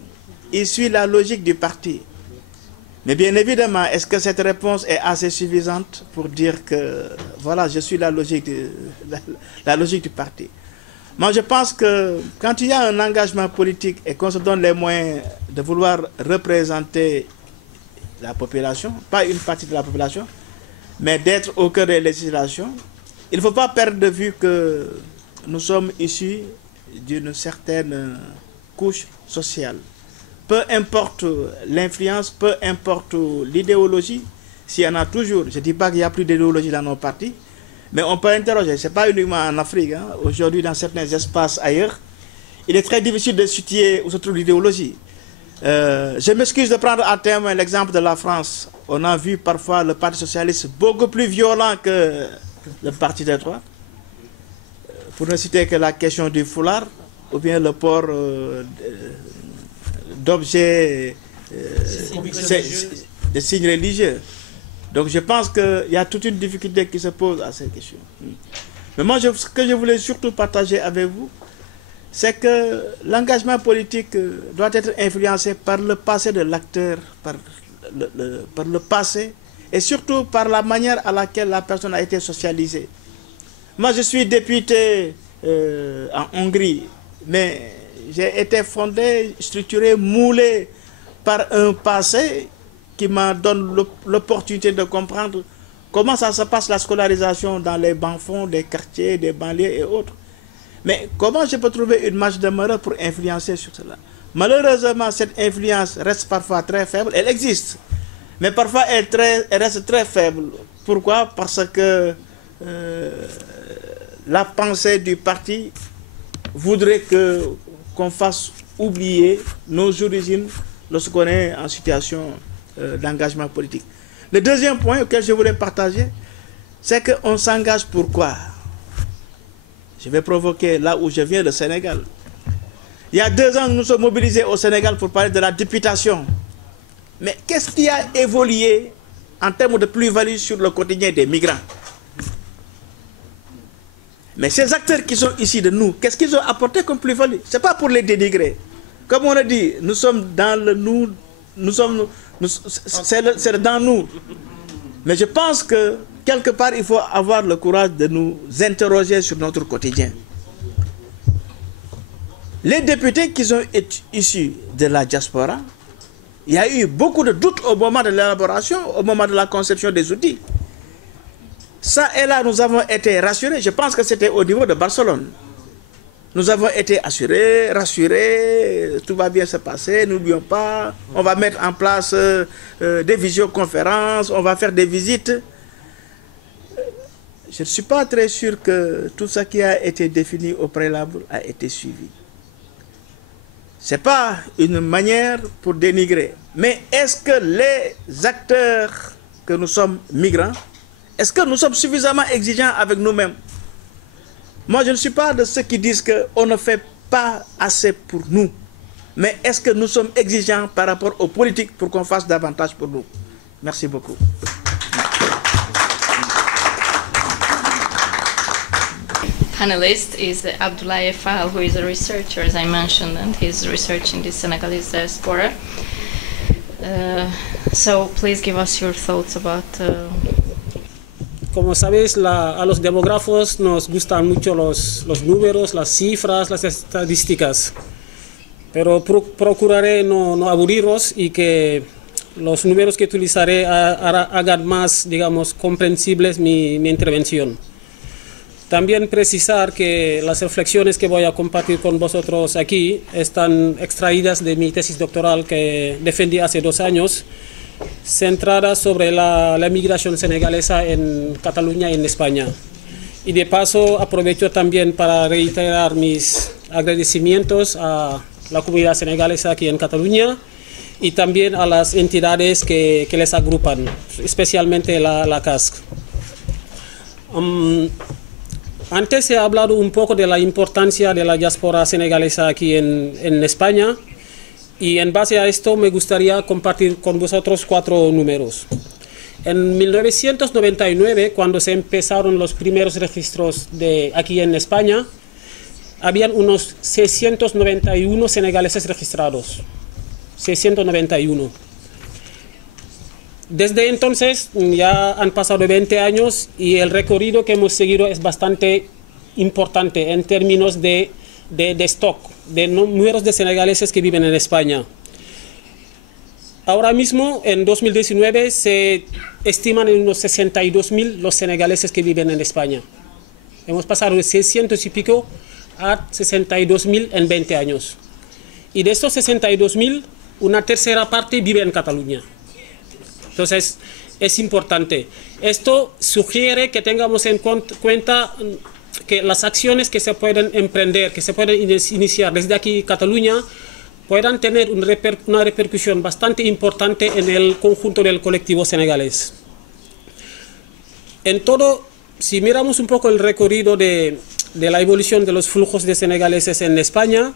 Il suit la logique du parti. Mais bien évidemment, est-ce que cette réponse est assez suffisante pour dire que, voilà, je suis la logique du parti? Moi, je pense que quand il y a un engagement politique et qu'on se donne les moyens de vouloir représenter la population, pas une partie de la population, mais d'être au cœur des législations, il ne faut pas perdre de vue que nous sommes issus d'une certaine couche sociale. Peu importe l'influence, peu importe l'idéologie, s'il y en a toujours, je ne dis pas qu'il n'y a plus d'idéologie dans nos partis, mais on peut interroger, ce n'est pas uniquement en Afrique, hein. Aujourd'hui dans certains espaces ailleurs, il est très difficile de situer où se trouve l'idéologie. Je m'excuse de prendre à témoin l'exemple de la France. On a vu parfois le Parti socialiste beaucoup plus violent que le Parti des droits. Pour ne citer que la question du foulard, ou bien le port d'objets, de signes religieux. Donc je pense qu'il y a toute une difficulté qui se pose à cette question. Mais moi, ce que je voulais surtout partager avec vous, c'est que l'engagement politique doit être influencé par le passé de l'acteur, par le passé, et surtout par la manière à laquelle la personne a été socialisée. Moi, je suis député en Hongrie, mais j'ai été fondé, structuré, moulé par un passé qui m'a donné l'opportunité de comprendre comment ça se passe la scolarisation dans les bas-fonds des quartiers, des banlieues et autres. Mais comment je peux trouver une marge de manœuvre pour influencer sur cela? Malheureusement, cette influence reste parfois très faible. Elle existe, mais parfois elle reste très faible. Pourquoi? Parce que la pensée du parti voudrait qu'on fasse oublier nos origines lorsqu'on est en situation d'engagement politique. Le deuxième point auquel je voulais partager, c'est qu'on s'engage pourquoi? Je vais provoquer là où je viens, le Sénégal. Il y a 2 ans, nous nous sommes mobilisés au Sénégal pour parler de la députation. Mais qu'est-ce qui a évolué en termes de plus-value sur le quotidien des migrants? Mais ces acteurs qui sont ici de nous, qu'est-ce qu'ils ont apporté comme plus-value? Ce n'est pas pour les dénigrer. Comme on a dit, nous sommes dans le nous, c'est dans nous. Mais je pense que quelque part, il faut avoir le courage de nous interroger sur notre quotidien. Les députés qui sont issus de la diaspora, il y a eu beaucoup de doutes au moment de l'élaboration, au moment de la conception des outils. Ça et là, nous avons été rassurés. Je pense que c'était au niveau de Barcelone. Nous avons été assurés, rassurés, tout va bien se passer, n'oublions pas, on va mettre en place des visioconférences, on va faire des visites. Je ne suis pas très sûr que tout ce qui a été défini au préalable a été suivi. Ce n'est pas une manière pour dénigrer. Mais est-ce que les acteurs que nous sommes migrants, est-ce que nous sommes suffisamment exigeants avec nous-mêmes? Moi, je ne suis pas de ceux qui disent qu'on ne fait pas assez pour nous. Mais est-ce que nous sommes exigeants par rapport aux politiques pour qu'on fasse davantage pour nous? Merci beaucoup. Panelist is Abdoulaye Fall, who is a researcher, as I mentioned, and he's researching the Senegalese diaspora. So please give us your thoughts about... Como sabéis, a los demógrafos nos gustan mucho los números, las cifras, las estadísticas, pero procuraré no aburriros y que los números que utilizaré hagan más, digamos, comprensibles mi intervención. También precisar que las reflexiones que voy a compartir con vosotros aquí están extraídas de mi tesis doctoral que defendí hace 2 años, centrada sobre la migración senegalesa en Cataluña y en España. Y de paso aprovecho también para reiterar mis agradecimientos a la comunidad senegalesa aquí en Cataluña y también a las entidades que les agrupan, especialmente la CASC. Antes he hablado un poco de la importancia de la diáspora senegalesa aquí en España. Y en base a esto me gustaría compartir con vosotros 4 números. En 1999, cuando se empezaron los primeros registros aquí en España, habían unos 691 senegaleses registrados. 691. desde entonces ya han pasado 20 años y el recorrido que hemos seguido es bastante importante en términos de stock, de números de senegaleses que viven en España. Ahora mismo, en 2019, se estiman en unos 62.000 los senegaleses que viven en España. Hemos pasado de 600 y pico a 62.000 en 20 años. Y de estos 62.000, una tercera parte vive en Cataluña. Entonces, es importante. Esto sugiere que tengamos en cuenta que las acciones que se pueden emprender, que se pueden iniciar desde aquí, Cataluña, puedan tener una repercusión bastante importante en el conjunto del colectivo senegalés. En todo, si miramos un poco el recorrido de la evolución de los flujos de senegaleses en España,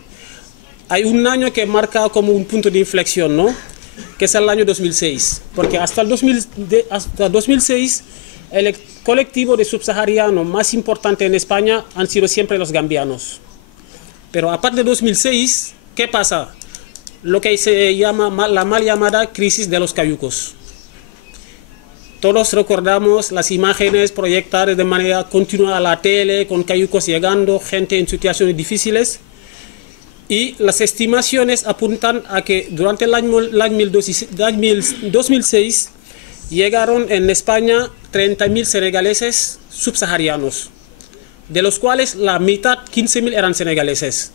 hay un año que marca como un punto de inflexión, ¿no? Que es el año 2006, porque hasta 2006 el colectivo de subsahariano más importante en España han sido siempre los gambianos. Pero a partir de 2006, ¿qué pasa? Lo que se llama la mal llamada crisis de los cayucos. Todos recordamos las imágenes proyectadas de manera continua a la tele, con cayucos llegando, gente en situaciones difíciles. Y las estimaciones apuntan a que durante el año 2006 llegaron en España 30.000 senegaleses subsaharianos, de los cuales la mitad, 15.000, eran senegaleses.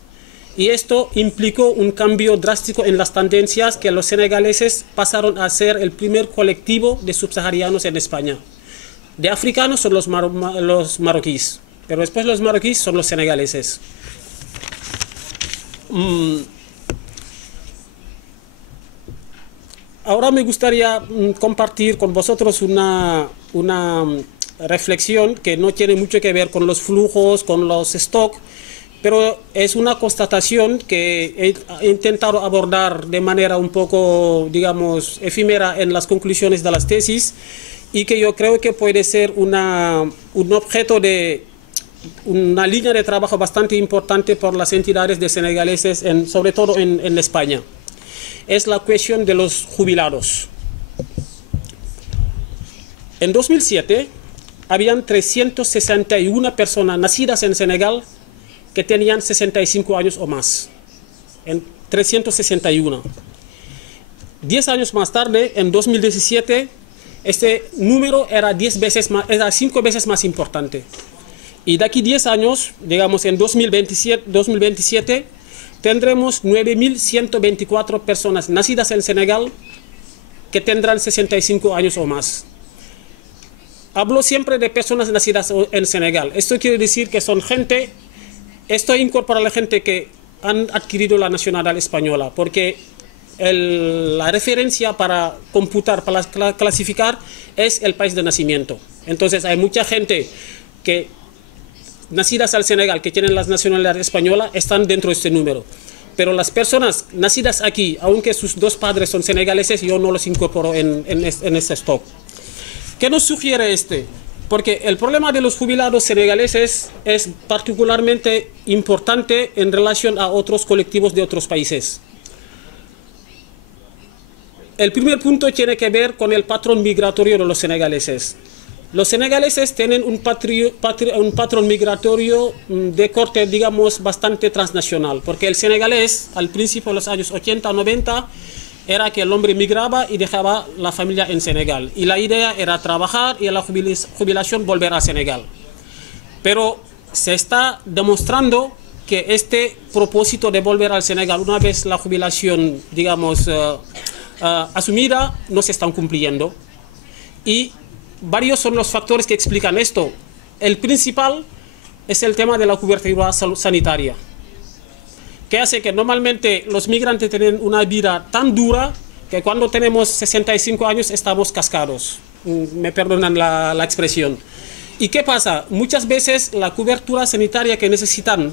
Y esto implicó un cambio drástico en las tendencias, que los senegaleses pasaron a ser el primer colectivo de subsaharianos en España. De africanos son los marroquíes, pero después los marroquíes son los senegaleses. Ahora me gustaría compartir con vosotros una reflexión que no tiene mucho que ver con los flujos, con los stocks, pero es una constatación que he intentado abordar de manera un poco, digamos, efímera en las conclusiones de las tesis, y que yo creo que puede ser un objeto de una línea de trabajo bastante importante por las entidades de senegaleses, sobre todo en España. Es la cuestión de los jubilados. En 2007 habían 361 personas nacidas en Senegal que tenían 65 años o más. En 361. 10 años más tarde, en 2017, este número era 5 veces más importante. Y de aquí 10 años, digamos en 2027, tendremos 9.124 personas nacidas en Senegal que tendrán 65 años o más. Hablo siempre de personas nacidas en Senegal. Esto quiere decir que son gente, esto incorpora a la gente que han adquirido la nacionalidad española, porque la referencia para computar, para clasificar, es el país de nacimiento. Entonces hay mucha gente que nacidas al Senegal que tienen la nacionalidad española están dentro de este número. Pero las personas nacidas aquí, aunque sus dos padres son senegaleses, yo no los incorporo en ese stock. ¿Qué nos sugiere Porque el problema de los jubilados senegaleses es particularmente importante en relación a otros colectivos de otros países. El primer punto tiene que ver con el patrón migratorio de los senegaleses. Los senegaleses tienen un patrón migratorio de corte, digamos, bastante transnacional, porque el senegalés, al principio de los años 80 o 90, era que el hombre migraba y dejaba la familia en Senegal. Y la idea era trabajar y a la jubilación volver a Senegal. Pero se está demostrando que este propósito de volver al Senegal una vez la jubilación, digamos, asumida, no se están cumpliendo. Y varios son los factores que explican esto. El principal es el tema de la cobertura sanitaria, que hace que normalmente los migrantes tienen una vida tan dura que cuando tenemos 65 años estamos cascados. Me perdonan la expresión. ¿Y qué pasa? Muchas veces la cobertura sanitaria que necesitan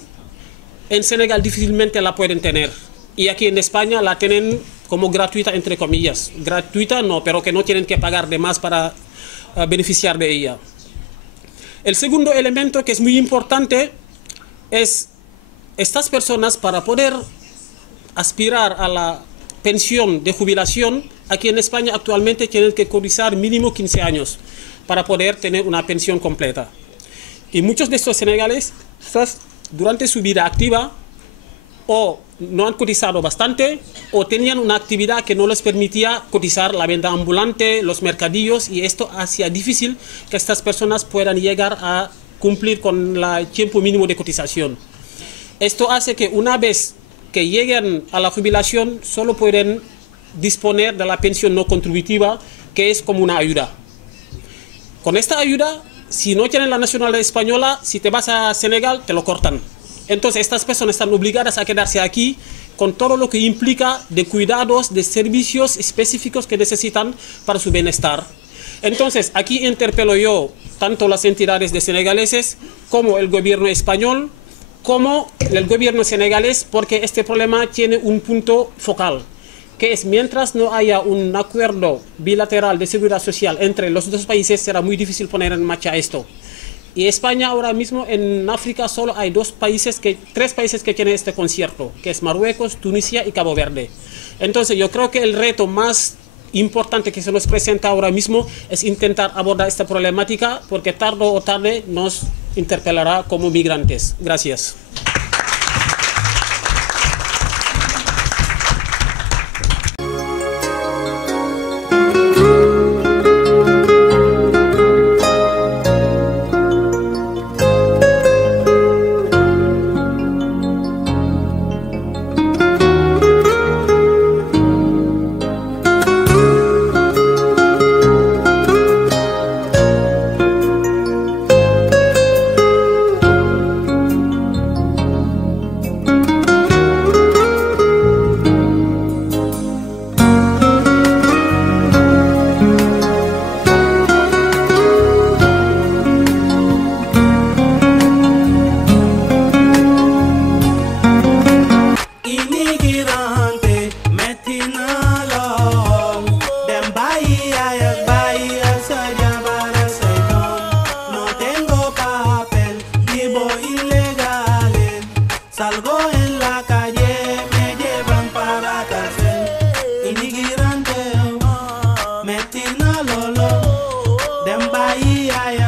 en Senegal difícilmente la pueden tener. Y aquí en España la tienen como gratuita, entre comillas. Gratuita no, pero que no tienen que pagar de más para beneficiar de ella. El segundo elemento que es muy importante es estas personas, para poder aspirar a la pensión de jubilación, aquí en España actualmente tienen que cotizar mínimo 15 años para poder tener una pensión completa. Y muchos de estos senegaleses, durante su vida activa, o no han cotizado bastante, o tenían una actividad que no les permitía cotizar la venta ambulante, los mercadillos, y esto hacía difícil que estas personas puedan llegar a cumplir con el tiempo mínimo de cotización. Esto hace que una vez que lleguen a la jubilación, solo pueden disponer de la pensión no contributiva, que es como una ayuda. Con esta ayuda, si no tienen la nacionalidad española, si te vas a Senegal, te lo cortan. Entonces, estas personas están obligadas a quedarse aquí con todo lo que implica de cuidados, de servicios específicos que necesitan para su bienestar. Entonces, aquí interpelo yo tanto las entidades de senegaleses como el gobierno español, como el gobierno senegalés, porque este problema tiene un punto focal, que es mientras no haya un acuerdo bilateral de seguridad social entre los dos países, será muy difícil poner en marcha esto. Y España ahora mismo en África solo hay tres países que tienen este concierto, que es Marruecos, Tunisia y Cabo Verde. Entonces yo creo que el reto más importante que se nos presenta ahora mismo es intentar abordar esta problemática, porque tarde o tarde nos interpelará como migrantes. Gracias. Salgo en la calle, me llevan para cárcel. Inmigrante, metina lolo, dem Bahía.